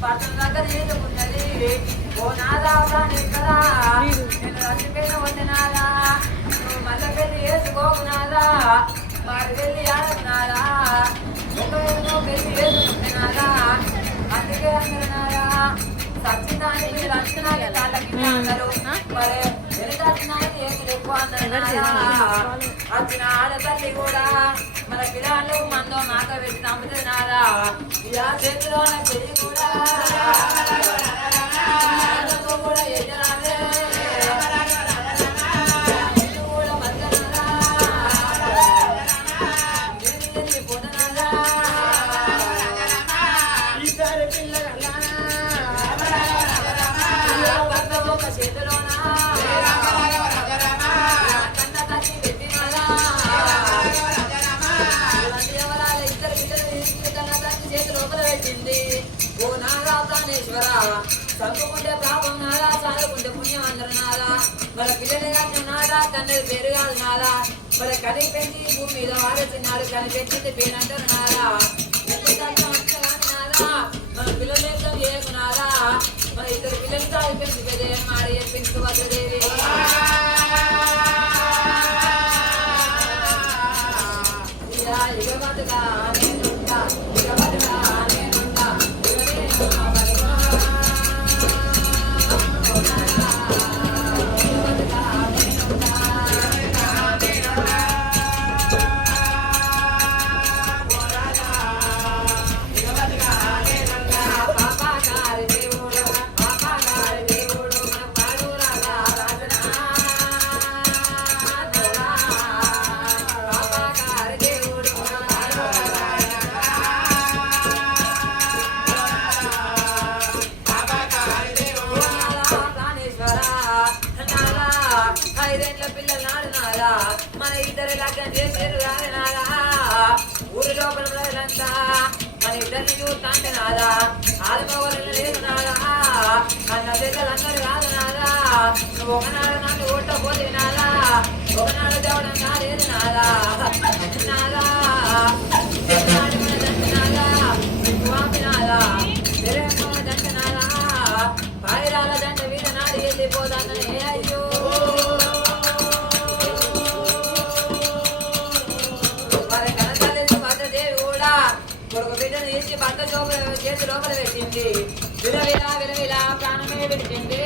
పట్టణ దగ్గర ఎదుకున్నది ఓ నాదా ప్రాణిక్కరా నేను రచ్చిపోయిన వదినారా నువ్వు మళ్ళీ పెళ్లి వేసుకోకు నాదా మరి వెళ్ళి ఆడకున్నారా ఒక పెళ్లి వేసుకుంటున్నారా అందుకే అందరున్నారా సచ్చినాన్ని మీరు అంటున్నారు కాళ్ళకి అందరూ మరి వెనుదచ్చినాన్ని ఏమి ఎక్కువ అందరున్నారా వచ్చిన ఆడతల్లి కూడా మన పిల్లలు మందో మాట పెట్టి నమ్ముతున్నారా ఇలా చేతిలోన పెళ్లి కూడా కూడా ఎజరాలే కూడా మద్దనారా పొదనారా ఈసారి పిల్లల ఒక చేతిలోనా ఓ నారా ప్రాణేశ్వర చదువుకుంటే పాపం నారా చదువుకుంటే పుణ్యం అందరు నారా మన పిల్లని కానీ నారా తండ్రి పేరు కాదు నారా మరి కని పెంచి భూమి మీద వాడేసినాడు కని పెంచింది పేరంటారు నారా నారా మన పిల్లలు చేయకున్నారా మన ఇద్దరు పిల్లలు తాగి పెంచి పెద్ద మాడి పెంచు వద్దేవి ఇక బతుగా నేనుంటా ఇక బతుగా మన ఇద్దరు లగ్నం చేసేరు నాదా ఊరి లోపల ప్రజలంతా మన ఇద్దరిని చూస్తాంటే నాదా ఆదిమగలు లేదు నాదా అన్న పిల్లలందరూ కాదు నాదా నువ్వు ఒకనాడు నన్ను ఓట్టపోతే నాదా ఒకనాడు దేవడం కాలేదు నాదా నాదా స్వామి నాదా దంట నాదా పాయిరాల దంట వీడ నాడు వెళ్ళిపోతానని అయ్యో కొడుకు బిడ్డను తీసి భర్త చేతి లోపల పెట్టింది విలవిలా ప్రాణమే విడిచింది